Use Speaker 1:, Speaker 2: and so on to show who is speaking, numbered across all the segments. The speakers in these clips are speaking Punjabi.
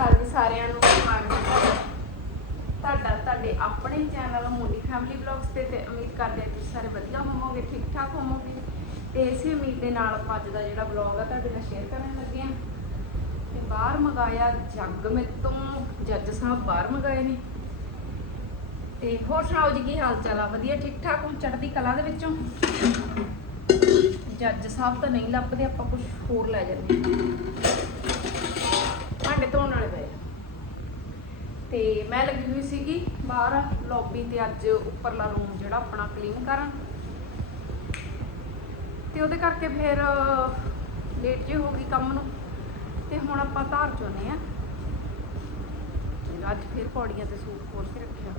Speaker 1: ਅਕਾਲ ਜੀ ਸਾਰਿਆਂ ਨੂੰ ਸਵਾਗਤ ਹੈ ਤੁਹਾਡਾ, ਤੁਹਾਡੇ ਆਪਣੇ ਚੈਨਲ ਮੋਦੀ ਫੈਮਿਲੀ ਬਲੌਗਸ ਤੇ ਤੇ ਉਮੀਦ ਕਰਦੇ ਹਾਂ ਤੁਸੀਂ ਸਾਰੇ ਵਧੀਆ ਹੋਵੋਗੇ ਠੀਕ ਠਾਕ ਹੋਵੋਗੇ। ਤੇ ਇਸੇ ਉਮੀਦ ਦੇ ਨਾਲ ਅੱਜ ਦਾ ਜਿਹੜਾ ਬਲੌਗ ਆ ਤੁਹਾਡੇ ਨਾਲ ਸ਼ੇਅਰ ਕਰਨ ਲੱਗੇ ਹਾਂ। ਤੇ ਬਾਹਰ ਮੰਗਾਇਆ ਜੱਗ ਮੇ ਤੋਂ ਜੱਜ ਸਾਹਿਬ ਬਾਹਰ ਮੰਗਾਏ ਨੇ। ਤੇ ਹੋਰ ਸੁਣਾਓ ਜੀ, ਕੀ ਹਾਲ ਚਾਲ ਆ? ਵਧੀਆ ਠੀਕ ਠਾਕ ਹੋ? ਚੜ੍ਹਦੀ ਕਲਾ ਦੇ ਵਿੱਚੋਂ? ਜੱਜ ਸਾਹਿਬ ਤਾਂ ਨਹੀਂ ਲੱਭਦੇ, ਆਪਾਂ ਕੁਝ ਹੋਰ ਲੈ ਜਾਂਦੇ ਭਾਂਡੇ ਧੋਣ ਤੇ ਮੈਂ ਲੱਗੀ ਹੋਈ ਸੀਗੀ ਬਾਹਰ ਲੌਬੀ ਤੇ ਅੱਜ ਉੱਪਰਲਾ ਰੂਮ ਜਿਹੜਾ ਆਪਣਾ ਕਲੀਨ ਕਰਨ। ਤੇ ਉਹਦੇ ਕਰਕੇ ਫਿਰ ਲੇਟ ਜੀ ਹੋ ਗਈ ਕੰਮ ਨੂੰ। ਤੇ ਹੁਣ ਆਪਾਂ ਧਾਰ ਚੋਨੇ ਆ ਅੱਜ ਫਿਰ ਪੌੜੀਆਂ ਤੇ ਸੂਟ ਖੋਲ ਕੇ ਰੱਖਿਆ।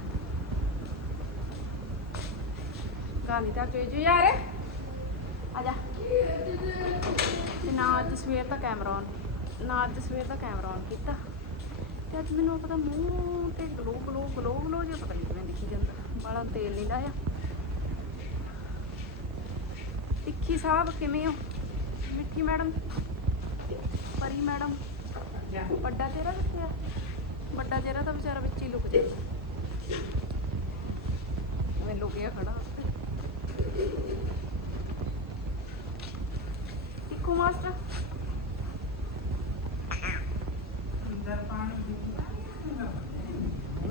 Speaker 1: ਗਾਲੀ ਤਾਂ ਚੋਈ ਜੋ ਯਾਰ। ਆ ਜਾ। ਨਾ ਅੱਜ ਸਵੇਰ ਦਾ ਕੈਮਰਾ ਔਨ ਨਾ ਅੱਜ ਸਵੇਰ ਦਾ ਕੈਮਰਾ ਔਨ ਕੀਤਾ। ਤੇ ਅੱਜ ਮੈਨੂੰ ਪਤਾ ਮੂੰਹ ਤੇ ਗਲੋ ਗਲੋ ਗਲੋ ਗਲੋ ਜਿਹਾ ਪਤਾ ਨਹੀਂ ਕਿਵੇਂ ਦਿਖੀ ਜਾਂਦਾ। ਬਾਲਾ ਤੇਲ ਨਹੀਂ ਲਾਇਆ। ਤਿੱਖੀ ਸਾਹਿਬ ਕਿਵੇਂ ਹੋ? ਮਿੱਠੀ ਮੈਡਮ? ਪਰੀ ਮੈਡਮ? ਵੱਡਾ ਚਿਹਰਾ ਕਿੱਥੇ ਆ ਵੱਡਾ ਚਿਹਰਾ ਤਾਂ ਵਿਚਾਰਾ ਵਿੱਚ ਹੀ ਲੁਕ ਜਾਂਦਾ ਮੈਂ ਲੁਕਿਆ ਖੜਾ ਤਿੱਖੂ ਮਾਸਟਰ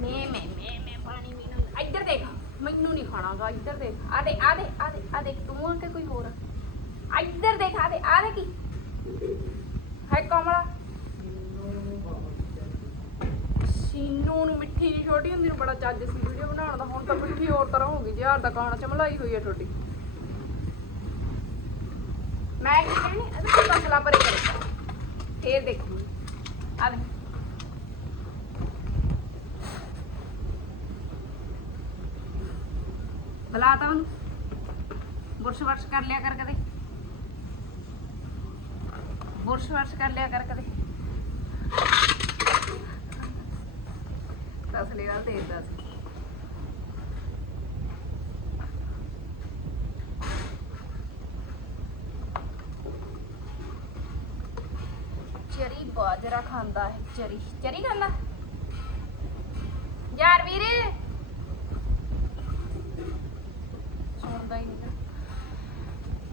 Speaker 1: ਮੈਂ ਮੈਂ ਮੈਂ ਮੈਂ ਪਾਣੀ ਪੀਣਾ ਇੱਧਰ ਦੇਖ ਮੈਨੂੰ ਨਹੀਂ ਖਾਣਾਗਾ, ਇੱਧਰ ਦੇਖ। ਆ ਦੇ ਆ ਦੇ ਆ ਦੇ, ਆ ਦੇਖ, ਤੂੰ ਆ ਕਿ ਕੋਈ ਹੋਰ। ਆ? ਇੱਧਰ ਦੇਖ, ਆ ਦੇ ਆ ਦੇ ਕੀ? ਹੈ ਕਮਲਾ। ਸੀਨੂ ਨੂੰ ਮਿੱਠੀ ਜਿਹੀ ਛੋਟੀ ਹੁੰਦੀ ਨੂੰ ਬੜਾ ਚੱਜ ਸੀ ਵੀਡੀਓ ਬਣਾਉਣ ਦਾ। ਹੁਣ ਤਾਂ ਮਿੱਠੀ ਹੋਰ ਤਰ੍ਹਾਂ ਹੋ ਗਈ ਜਿਹਾਰ ਦਾ ਕਾਣਾ ਚਮਲਾਈ ਹੋਈ ਹੈ ਛੋਟੀ। ਮੈਂ ਕੀ ਕਹਿਣੀ ਅਰੇ ਮਸਲਾ ਪਰੇ ਕਰ। ਫੇਰ ਦੇਖੀ ਆ ਦੇ। ਬੁਲਾ ਤਾ ਉਹਨੂੰ। ਬੁਰਸ਼ ਵਰਸ਼ ਕਰ ਲਿਆ ਕਰ ਕਦੇ। ਬੁਰਸ਼ ਵਰਸ਼ ਕਰ ਲਿਆ ਕਰ ਕਦੇ। ਦੱਸ ਲਈ ਤੇ ਦੱਸ। ਚਰੀ ਬਾਜਰਾ ਖਾਂਦਾ ਹੈ, ਚਰੀ। ਚਰੀ ਖਾਂਦਾ। ਯਾਰ ਵੀਰੇ ਸੁਣਦਾ ਹੀ ਨਹੀਂ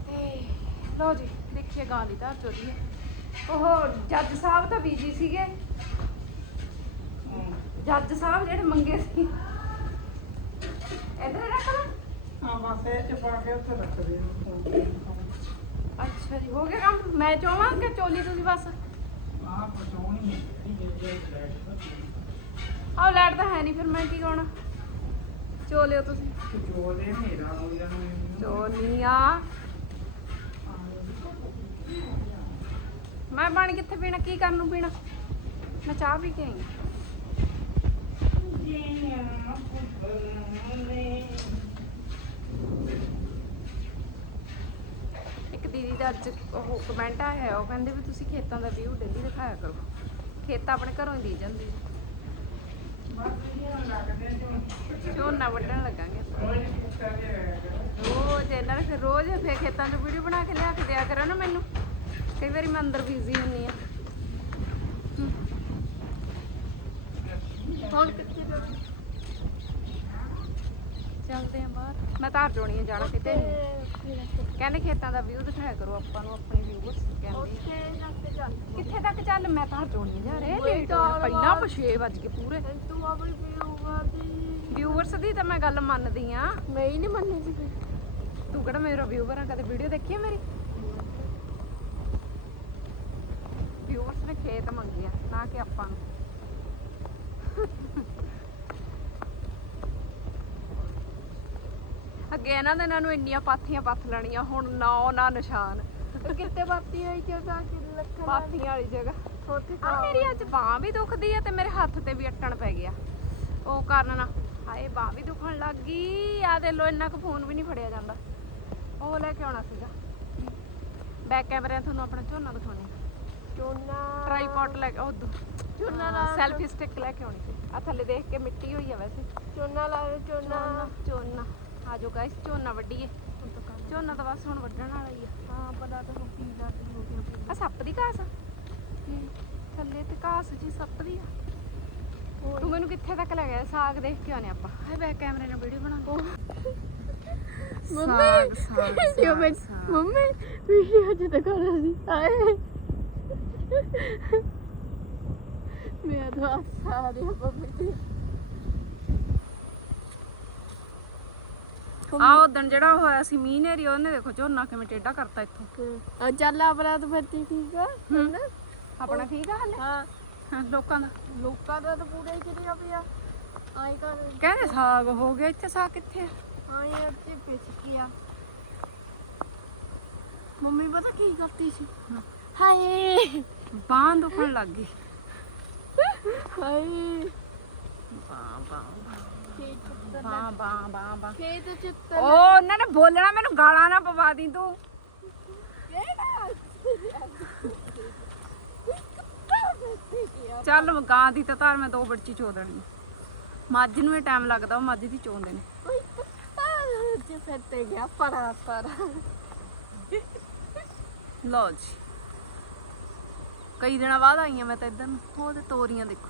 Speaker 1: ਤੇ ਲਓ ਜੀ ਦੇਖੀਏ ਗਾਂ ਦੀ ਧਾਰ ਚੋਰੀ ਹੈ। ਉਹ ਜੱਜ ਸਾਹਿਬ ਤਾਂ ਬੀਜੀ ਸੀਗੇ। ਜੱਜ ਸਾਹਿਬ ਜਿਹੜੇ ਮੰਗੇ ਸੀ। ਇਧਰ ਰੱਖ ਲਾ ਅੱਛਾ ਜੀ ਹੋ ਗਿਆ ਕੰਮ। ਮੈਂ ਚਾਹਾਂ ਕਿ ਚੋਲੀ ਤੁਸੀਂ ਬਸ? ਆਹ ਲੈਟ ਤਾਂ ਹੈ ਨਹੀਂ ਫਿਰ ਮੈਂ ਕੀ ਕਹਣਾ? ਚੋਲਿਓ ਤੁਸੀਂ। ਚੋਲੀਆਂ। ਮੈਂ ਪਾਣੀ ਕਿੱਥੇ ਪੀਣਾ ਕੀ ਕਰਨ ਨੂੰ ਪੀਣਾ? ਮੈਂ ਚਾਹ ਪੀ ਕੇ ਆਈ। ਇੱਕ ਦੀਦੀ ਦਾ ਅੱਜ ਉਹ ਕਮੈਂਟ ਆਇਆ ਹੈ, ਉਹ ਕਹਿੰਦੇ ਵੀ ਤੁਸੀਂ ਖੇਤਾਂ ਦਾ ਵਿਊ ਡੇਲੀ ਦਿਖਾਇਆ ਕਰੋ। ਖੇਤ ਆਪਣੇ ਘਰੋਂ ਹੀ ਦੀ ਜਾਂਦੀ। ਝੋਨਾ ਵੱਢਣ ਲੱਗਾਂਗੇ। ਰੋਜ਼ ਫਿਰ ਖੇਤਾਂ 'ਚ ਵੀਡੀਓ ਬਣਾ ਕੇ ਲਿਆ ਕੇ ਦਿਆ ਕਰੋ ਨਾ ਮੈਨੂੰ। ਕਈ ਵਾਰੀ ਮੈਂ ਅੰਦਰ ਬਿਜ਼ੀ ਹੁੰਨੀ ਆ ਹੁਣ ਕਿੱਥੇ ਜਾਣਾ? ਚੱਲਦੇ ਆ ਬਾਹਰ। ਮੈਂ ਧਾਰ ਜੋਣੀ ਆ ਜਾਣਾ ਕਿਤੇ। ਕਹਿੰਦੇ ਖੇਤਾਂ ਦਾ ਵਿਊ ਦਿਖਾਇਆ ਕਰੋ ਆਪਾਂ ਨੂੰ ਆਪਣੇ ਵਿਊਅਰਸ ਕਹਿੰਦੇ ਕਿੱਥੇ ਤੱਕ ਚੱਲ? ਮੈਂ ਧਾਰ ਜੋਣੀ ਜਾ ਰਹੇ। ਲੇਟ। ਪਹਿਲਾਂ ਆਪਾਂ 6 ਵਜ ਗਏ ਪੂਰੇ। ਵਿਊਅਰਸ ਦੀ ਤਾਂ ਮੈਂ ਗੱਲ ਮੰਨਦੀ ਆ
Speaker 2: ਮੈਂ ਹੀ ਨਹੀਂ ਮੰਨੀ ਸੀ
Speaker 1: ਤੂੰ ਕਿਹੜਾ ਮੇਰਾ ਵਿਊਅਰ ਆ ਕਦੇ ਵੀਡੀਓ ਦੇਖੀ ਆ ਮੇਰੀ? ਵਿਊਅਰਸ ਨੇ ਖੇਤ ਮੰਗਿਆ ਨਾ ਕਿ ਆਪਾਂ ਨੂੰ। ਅੱਗੇ ਇਹਨਾਂ ਦੇ ਇਹਨਾਂ ਨੂੰ ਇੰਨੀਆਂ ਪਾਥੀਆਂ ਪੱਥ ਲੈਣੀਆਂ ਹੁਣ ਨਾ ਨਾ ਨਿਸ਼ਾਨ।
Speaker 2: ਕਿੱਥੇ ਬਾਤੀ ਹੋਈ ਕਿ ਤਾਂ ਕਿ ਲੱਖਾਂ
Speaker 1: ਪਾਥੀਆਂ ਵਾਲੀ ਜਗ੍ਹਾ।
Speaker 2: ਉੱਥੇ
Speaker 1: ਆ ਮੇਰੀ ਅੱਜ ਬਾਹ ਵੀ ਦੁਖਦੀ ਆ ਤੇ ਮੇਰੇ ਹੱਥ ਤੇ ਵੀ ਅਟਣ ਪੈ ਗਿਆ। ਉਹ ਕਾਰਨ ਨਾ ਹਾਏ ਬਾਹ ਵੀ ਦੁਖਣ ਲੱਗ ਗਈ। ਆ ਦੇ ਲੋ ਇੰਨਾ ਕੁ ਫੋਨ ਵੀ ਨਹੀਂ ਫੜਿਆ ਜਾਂਦਾ। ਉਹ ਲੈ ਕੇ ਆਉਣਾ ਸੀਗਾ। ਬੈਕ ਕੈਮਰੇ ਤੁਹਾਨੂੰ ਆਪਣਾ ਝੋਨਾ ਦਿਖਾਉਣੀ।
Speaker 2: ਚੋਨਾ
Speaker 1: ਟ੍ਰਾਈਪੋਡ ਲੈ ਕੇ ਉਹ
Speaker 2: ਚੋਨਾ ਲਾ
Speaker 1: ਸੈਲਫੀ ਸਟਿਕ ਲੈ ਕੇ ਆਉਣੀ ਸੀ। ਆ ਥੱਲੇ ਦੇਖ ਕੇ ਮਿੱਟੀ ਹੋਈ ਆ ਵੈਸੇ।
Speaker 2: ਚੋਨਾ ਲਾ ਚੋਨਾ
Speaker 1: ਝੋਨਾ ਆ ਜਾਓ ਗਾਇਸ ਝੋਨਾ ਵੱਢੀਏ। ਝੋਨਾ ਤਾਂ ਬਸ ਹੁਣ ਵੱਢਣ ਵਾਲਾ ਹੀ ਆ।
Speaker 2: ਹਾਂ ਪਤਾ ਤਾਂ ਹੋ ਕੀ ਲੱਗ ਹੋ ਗਿਆ
Speaker 1: ਆ ਸੱਪ ਦੀ ਘਾਸ ਆ। ਥੱਲੇ ਤੇ ਘਾਸ ਜੀ ਸੱਪਦੀ ਆ। ਤੂੰ ਮੈਨੂੰ ਕਿੱਥੇ ਤੱਕ ਲੈ ਗਿਆ? ਸਾਗ ਦੇਖ ਕੇ ਆਨੇ ਆਪਾਂ। ਹਾਏ ਬੈਕ ਕੈਮਰੇ ਨਾਲ ਵੀਡੀਓ ਬਣਾਉਂਦੇ ਸਾਗ ਸਾਗ
Speaker 2: ਜੋ ਮੈਂ ਮੰਮੀ ਵੀਡੀਓ ਚ ਦਿਖਾ ਰਹੀ ਸੀ ਆਏ। ਮੈਂ ਤਾਂ ਹੱਸਾ ਰਹੀ ਹਾਂ ਮੰਮੀ ਦੀ।
Speaker 1: ਆ ਉਦਣ ਜਿਹੜਾ ਹੋਇਆ ਸੀ ਮੀਂਹ ਨੇਰੀ ਉਹਨੇ ਦੇਖੋ ਝੋਨਾ ਕਿਵੇਂ ਟੇਢਾ ਕਰਤਾ ਇੱਥੋਂ।
Speaker 2: ਆ ਚੱਲ ਆਪਣਾ ਤਾਂ ਫਿਰ ਠੀਕ ਆ
Speaker 1: ਆਪਣਾ ਠੀਕ ਆ ਹਲੇ?
Speaker 2: ਹਾਂ।
Speaker 1: ਹਾਂ, ਲੋਕਾਂ ਦਾ।
Speaker 2: ਲੋਕਾਂ ਦਾ ਤਾਂ ਪੂਰਾ ਹੀ ਕਿਰਿਆ ਪਿਆ। ਆਈ ਕਰ
Speaker 1: ਕਹਿੰਦੇ ਸਾਗ ਹੋ ਗਿਆ ਇੱਥੇ ਸਾਗ ਕਿੱਥੇ ਆ?
Speaker 2: ਪਿੱਛ ਗਿਆ ਮੰਮੀ ਪਤਾ ਕੀ ਕਰਤੀ ਸੀ? ਹਾਏ!
Speaker 1: ਬਾਂਹ ਦੁਖਣ ਲੱਗ ਗਈ।
Speaker 2: ਹਾਏ!
Speaker 1: ਬਾਂਹ ਬਾਂਹ ਬਾਂਹ ਬਾਂਹ ਬਾਂਹ ਬਾਂਹ।
Speaker 2: ਖੇਤ ਚ
Speaker 1: ਉਹ ਉਹਨਾਂ ਨੇ ਬੋਲਣਾ ਮੈਨੂੰ ਗਾਲਾਂ ਨਾ ਪਵਾ ਦੀ ਤੂੰ। ਚੱਲ ਗਾਂ ਦੀ ਤਾਂ ਧਾਰ ਮੈਂ ਦੋ ਬੱਚੀ ਚੋ ਦੇਣੀ। ਮੱਝ ਨੂੰ ਇਹ ਟਾਈਮ ਲੱਗਦਾ ਉਹ ਮੱਝ ਦੀ ਚੋਂਦੇ ਨੇ
Speaker 2: ਜੇ ਫੱਤੇ ਗਿਆ ਪਰਾ ਪਰਾ।
Speaker 1: ਲਓ ਜੀ। ਕਈ ਦਿਨਾਂ ਬਾਅਦ ਆਈਆਂ ਮੈਂ ਤਾਂ ਇੱਧਰ ਨੂੰ। ਉਹਦੇ ਤੋਰੀਆਂ ਦੇਖੋ।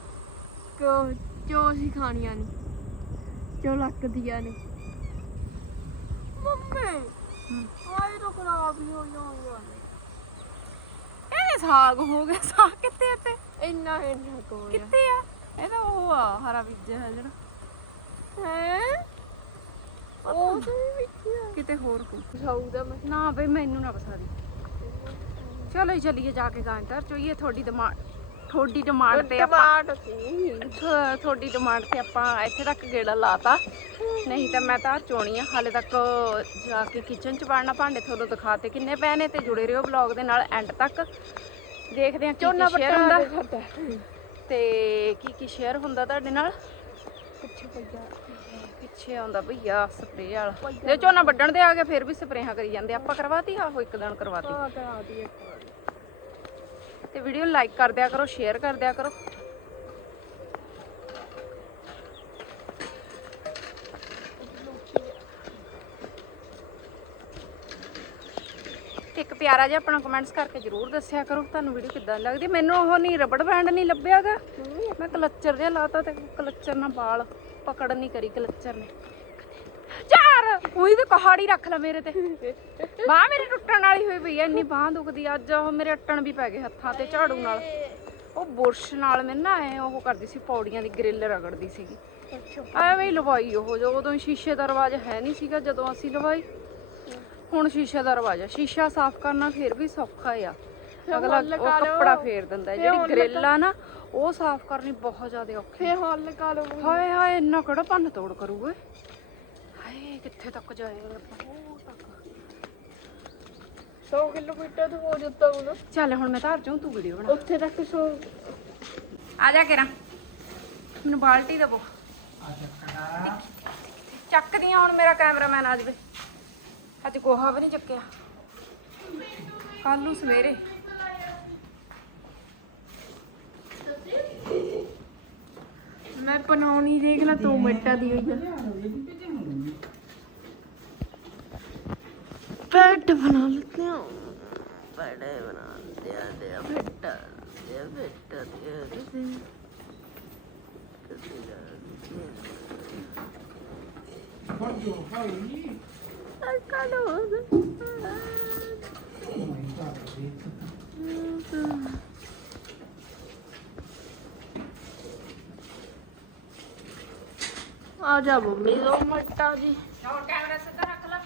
Speaker 2: ਕਿਉਂ? ਕਿਉਂ ਸੀ ਖਾਣੀਆਂ ਨਹੀਂ ਕਿਉਂ ਲੱਕਦੀਆਂ ਨੇ? ਮੰਮੀ ਆਈ ਤਾਂ ਖਰਾਬ ਹੀ ਹੋ ਜਾਊਗਾ
Speaker 1: ਇਹ ਸਾਗ ਹੋ ਗਿਆ ਸਾਗ ਕਿੱਥੇ ਤੇ
Speaker 2: ਇੰਨਾ ਇੰਨਾ ਕੋਲ
Speaker 1: ਕਿੱਥੇ ਆ? ਇਹ ਤਾਂ ਉਹ ਆ ਹਰਾ ਬੀਜ ਹੈ ਜਿਹੜਾ।
Speaker 2: ਹੈ? ਉਹ
Speaker 1: ਕਿਤੇ ਹੋਰ ਕੋਈ?
Speaker 2: ਸੌਦਾ ਮੈਂ
Speaker 1: ਨਾ ਬਈ ਮੈਨੂੰ ਨਾ ਪਸਾ ਦੀ ਚਲੋ ਜੀ ਚੱਲੀਏ ਜਾ ਕੇ ਗਾਂ ਧਰ ਚੋਈਏ। ਤੁਹਾਡੀ ਡਿਮਾਂਡ ਤੁਹਾਡੀ ਡਿਮਾਂਡ ਤੇ ਆਪਾਂ
Speaker 2: ਟਮਾਟਰ ਸੀ।
Speaker 1: ਥ- ਤੁਹਾਡੀ ਡਿਮਾਂਡ ਤੇ ਆਪਾਂ ਇੱਥੇ ਤੱਕ ਗੇੜਾ ਲਾਤਾ। ਨਹੀਂ ਤਾਂ ਮੈਂ ਤਾਂ ਚੋਣੀ ਆ ਹਾਲੇ ਤੱਕ ਜਾ ਕੇ ਕਿਚਨ ਚ ਵੜਨਾ ਭਾਂਡੇ ਤੁਹਾਨੂੰ ਦਿਖਾਤੇ ਕਿੰਨੇ ਪਏ ਨੇ ਤੇ ਜੁੜੇ ਰਹੋ ਵਲੌਗ ਦੇ ਨਾਲ ਐਂਡ ਤੱਕ। ਦੇਖਦੇ ਆ ਕੀ
Speaker 2: ਝੋਨਾ
Speaker 1: ਕੀ ਸ਼ੇਅਰ ਹੁੰਦਾ। ਤੇ ਕੀ ਕੀ ਸ਼ੇਅਰ ਹੁੰਦਾ ਤੁਹਾਡੇ ਨਾਲ?
Speaker 2: ਪਿੱਛੇ ਪਈਆ
Speaker 1: ਪਿੱਛੇ ਆਉਂਦਾ ਭਈਆ ਸਪਰੇਅ ਵਾਲਾ। ਜੇ ਝੋਨਾ ਵੱਢਣ ਦੇ ਆ ਗਿਆ ਫਿਰ ਵੀ ਸਪਰੇਹਾਂ ਕਰੀ ਜਾਂਦੇ ਆਪਾਂ ਕਰਵਾਤੀ ਆਹੋ ਇੱਕ ਦਿਨ ਕਰਵਾਤੀ।
Speaker 2: ਆ ਕਰਾ ਦੀ ਇੱਕ
Speaker 1: ਤੇ ਵੀਡੀਓ ਲਾਈਕ ਕਰ ਦਿਆ ਕਰੋ ਸ਼ੇਅਰ ਕਰ ਦਿਆ ਕਰੋ। ਇੱਕ ਪਿਆਰਾ ਜਿਹਾ ਆਪਣਾ ਕਮੈਂਟਸ ਕਰਕੇ ਜਰੂਰ ਦੱਸਿਆ ਕਰੋ ਤੁਹਾਨੂੰ ਵੀਡੀਓ ਕਿੱਦਾਂ ਲੱਗਦੀ। ਮੈਨੂੰ ਉਹ ਨਹੀਂ ਰਬੜ ਬੈਂਡ ਨਹੀਂ ਲੱਭਿਆਗਾ। ਮੈਂ ਕਲੱਚਰ ਜਿਹਾ ਲਾਤਾ ਤੇ ਕਲੱਚਰ ਨਾਲ ਵਾਲ। ਪਕੜ ਨਹੀਂ ਕਰੀ ਕਲੱਚਰ ਨੇ। ਚਾਰ! ਉਹੀ ਤੇ ਕਹਾੜੀ ਰੱਖ ਲੈ ਮੇਰੇ ਤੇ। ਬਾਹ ਮੇਰੀ ਟੁੱਟਣ ਵਾਲੀ ਹੋਈ ਪਈ ਐ ਇੰਨੀ ਬਾਹ ਦੁਖਦੀ ਆ। ਅੱਜ ਉਹ ਮੇਰੇ ਅੱਟਣ ਵੀ ਪੈ ਗਏ ਹੱਥਾਂ ਤੇ ਝਾੜੂ ਨਾਲ। ਉਹ ਬੁਰਸ਼ ਨਾਲ ਮੈਂ ਨਾ ਐ ਉਹ ਕਰਦੀ ਸੀ ਪੌੜੀਆਂ ਦੀ ਗ੍ਰਿਲ ਰਗੜਦੀ ਸੀਗੀ। ਐਵੇਂ ਹੀ ਲਵਾਈ ਉਹ ਜੋ ਉਦੋਂ ਸ਼ੀਸ਼ੇ ਦਾ ਰਵਾਜ ਹੈ ਨਹੀਂ ਸੀਗਾ ਜਦੋਂ ਅਸੀਂ ਲਵਾਈ। ਹੁਣ ਸ਼ੀਸ਼ੇ ਦਾ ਰਵਾਜ ਆ। ਸ਼ੀਸ਼ਾ ਸਾਫ਼ ਕਰਨਾ ਫਿਰ ਵੀ ਸੌਖਾ ਆ। ਅਗਲਾ ਉਹ। ਕੱਪੜਾ ਫੇਰ ਦਿੰਦਾ ਹੈ। ਜਿਹੜੀ ਗ੍ਰਿਲ ਆ ਨਾ ਉਹ ਸਾਫ਼ ਕਰਨੀ ਬਹੁਤ ਜ਼ਿਆਦਾ ਔਖੀ
Speaker 2: ਫੇ ਹੱਲ ਕਰ
Speaker 1: ਹਾਏ ਹਾਏ ਇੰਨਾ ਕਿਹੜਾ ਭੰਨ ਤੋੜ ਕਰੂਗੇ? ਹਾਏ ਕਿੱਥੇ ਤੱਕ ਜਾਏਗਾ ਆਪਾਂ?
Speaker 2: 100 ਕਿਲੋਮੀਟਰ ਤੋਂ ਹੋ ਜਾਂਦਾ ਹੁਣ।
Speaker 1: ਚੱਲ ਹੁਣ ਮੈਂ ਧਾਰ ਜਾਉਂ ਤੂੰ ਵੀਡੀਓ ਬਣਾ।
Speaker 2: ਉੱਥੇ ਤੱਕ 100
Speaker 1: ਆ ਜਾ ਕੇਰਾ। ਮੈਨੂੰ ਬਾਲਟੀ ਦੇਵੋ। ਚੱਕਦੀ ਆ ਹੁਣ ਮੇਰਾ ਕੈਮਰਾਮੈਨ ਆ ਜਾਵੇ। ਅੱਜ ਗੋਹਾ ਵੀ ਨਹੀਂ ਚੱਕਿਆ। ਕੱਲ ਨੂੰ ਸਵੇਰੇ।
Speaker 2: ਬਣਾਉਣੀ ਦੇਖ ਲਾ 2 ਮਿੰਟਾਂ ਦੀ ਹੋਈ ਬੈਡ ਬਣਾ ਲੈਤੇ ਹਾਂ ਬੜੇ ਬਣਾ ਦਿਆ ਦਿਆ ਬੈਟਾ ਦਿਆ ਬੈਟਾ ਦਿਆ ਦੇ ਆ ਜਾ ਮੰਮੀ। ਦੋ ਮਿੰਟਾਂ ਜੀ।
Speaker 1: ਹੋਰ ਕੈਮਰਾ ਸਿੱਧਾ ਰੱਖ ਲੈ।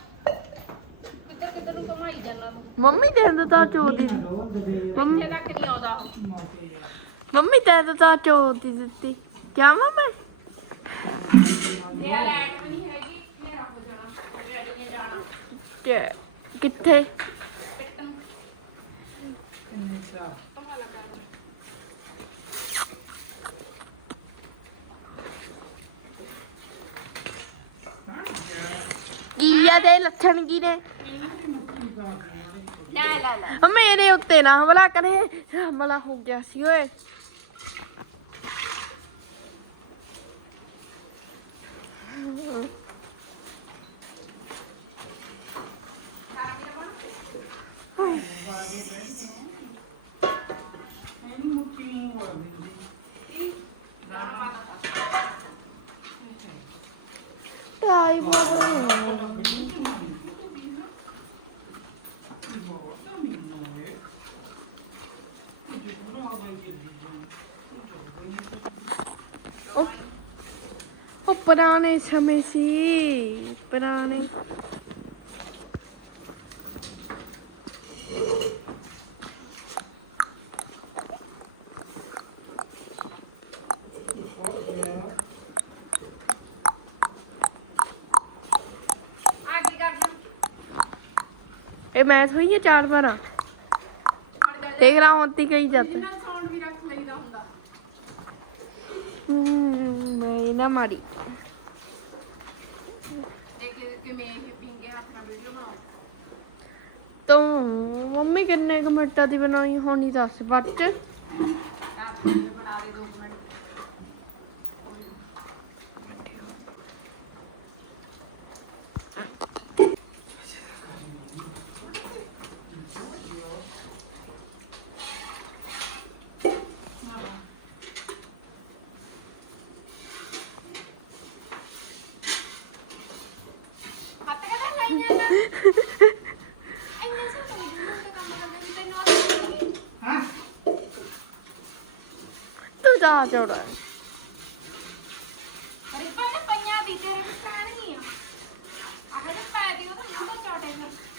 Speaker 1: ਕਿੱਧਰ ਕਿੱਧਰ ਨੂੰ ਘੁਮਾਈ ਜਾਂਦਾ ਤੂੰ?
Speaker 2: ਮੰਮੀ ਤੈਨੂੰ ਤਾਂ ਚੋਦੀ ਮੰਮੀ
Speaker 1: ਤੱਕ ਨਹੀਂ ਆਉਂਦਾ
Speaker 2: ਮੰਮੀ ਤੈਨੂੰ ਤਾਂ ਚੋਦੀ ਦਿੱਤੀ। ਕਿਆ ਮੰਮੀ?
Speaker 1: ਲਾਈਟ ਵੀ ਨਹੀਂ ਹੈਗੀ ਮੇਰਾ ਹੋ ਜਾਣਾ। ਰੈਡੀ ਨੇ ਜਾਣਾ।
Speaker 2: ਕਿ- ਕਿੱਥੇ?
Speaker 1: ਪਿੱਟਣ
Speaker 2: ਕੀਆ ਦੇ ਲੱਛਣ ਕੀ ਨੇ?
Speaker 1: ਲੈ ਲੈ
Speaker 2: ਮੇਰੇ ਉੱਤੇ ਨਾ ਹਮਲਾ ਕਰੇ। ਹਮਲਾ ਹੋ ਗਿਆ ਸੀ ਓਏ। ਲਾਈਵ ਹੋ ਰਿਹਾ ਉਹ ਉਹ ਪੁਰਾਣੇ ਸਮੇਂ ਸੀ ਪੁਰਾਣੇ ਇਹ ਮੈਥ ਹੋਈ ਹੈ ਚਾਰ ਵਾਰਾਂ? ਦੇਖ ਲਾ ਹੁੰਦੀ ਕਹੀ ਜਾਂਦੇ
Speaker 1: ਨਾਲ ਸਾਊਂਡ ਵੀ ਰੱਖ ਲਈਦਾ ਹੁੰਦਾ।
Speaker 2: ਮੈਂ ਨਾ ਮਾਰੀ।
Speaker 1: ਦੇਖ ਕਿਵੇਂ ਇਹ ਪਿੰਗੇ ਹੱਥ ਨਾਲ ਵੀਡੀਓ ਬਣਾਓ
Speaker 2: ਤੂੰ ਮੰਮੀ ਕਿੰਨੇ ਕੁ ਮਿੰਟਾਂ ਦੀ ਬਣਾਈ ਹੋਣੀ ਦੱਸ ਬੱਚ
Speaker 1: ਆਪ ਬਣਾ ਦੇ ਦੋ ਮਿੰਟ ਹੱਥ ਕਦਾ ਲਾਈਆਂ ਨਾ ਇੰਨੇ ਸੇ ਤੋਂ ਕੰਮ ਕਰਦੇ ਤੈਨੂੰ ਆ
Speaker 2: ਤੂੰ ਜਾ ਚੌੜਾ
Speaker 1: ਅਰੇ ਪਰ ਪਈਆਂ ਦੀ ਤੇਰੇ ਵਿੱਚ ਪੈਣਗੀਆਂ ਆਹ ਜੇ ਪੈ ਦੀ ਉਹ ਤਾਂ ਮੁੰਡਾ ਚੌਟੇ ਫਿਰ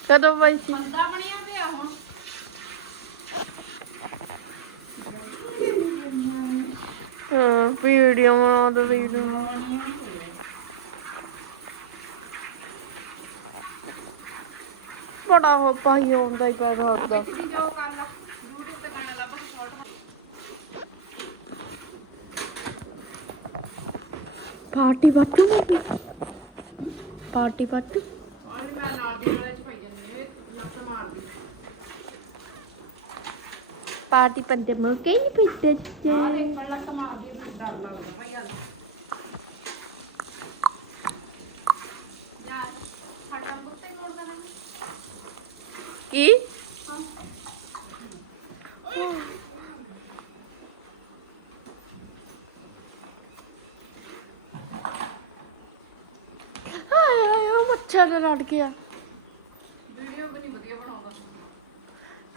Speaker 2: ਕਦੋਂ ਪਈ ਸੀ?
Speaker 1: ਬੰਦਾ ਬਣਿਆ ਪਿਆ ਹੁਣ।
Speaker 2: ਹਾਂ ਵੀਡੀਓ ਬਣਾ ਦੋ ਵੀਡੀਓ। ਬੜਾ ਹੋ ਪਾਈ ਹੁੰਦਾ ਹੀ ਪੈਦਾ ਹੁੰਦਾ
Speaker 1: ਤੁਸੀਂ
Speaker 2: ਪਾਰਟੀ ਬੱਟੂ ਮੰਮੀ ਪਾਰਟੀ ਬੱਟੂ
Speaker 1: ਮੈਂ ਨਾਲ ਦੀ ਵਾਲੇ
Speaker 2: ਪਾਰਟੀ ਪੰਦੇ ਮੁਕੇ ਨਹੀਂ ਪਿੱਤੇ।
Speaker 1: ਆ ਦੇਖ ਪਰ ਲੱਤ ਮਾਰਦੀ ਡਰ ਲੱਗਦਾ ਭਾਈ ਆ ਯਾਰ ਸਾਡਾ ਕੁੱਤੇ ਮੋੜ ਦੇਣਾ
Speaker 2: ਕੀ? ਹਾਏ ਹਾਏ ਉਹ ਮੱਛਰ ਲੜ ਗਿਆ।
Speaker 1: ਵੀਡੀਓ ਬਣੀ ਵਧੀਆ ਬਣਾਉਂਦਾ।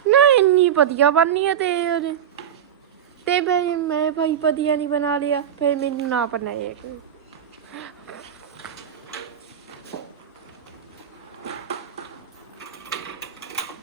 Speaker 2: ਨਾ ਇੰਨੀ ਵਧੀਆ ਬਣਨੀ ਹੈ ਤੇ ਉਹਦੇ। ਤੇ ਭਾਈ ਮੈਂ ਭਾਈ ਵਧੀਆ ਨਹੀਂ ਬਣਾ ਲਿਆ ਫਿਰ ਮੈਨੂੰ ਨਾ ਬਣਾਇਆ ਕੋਈ।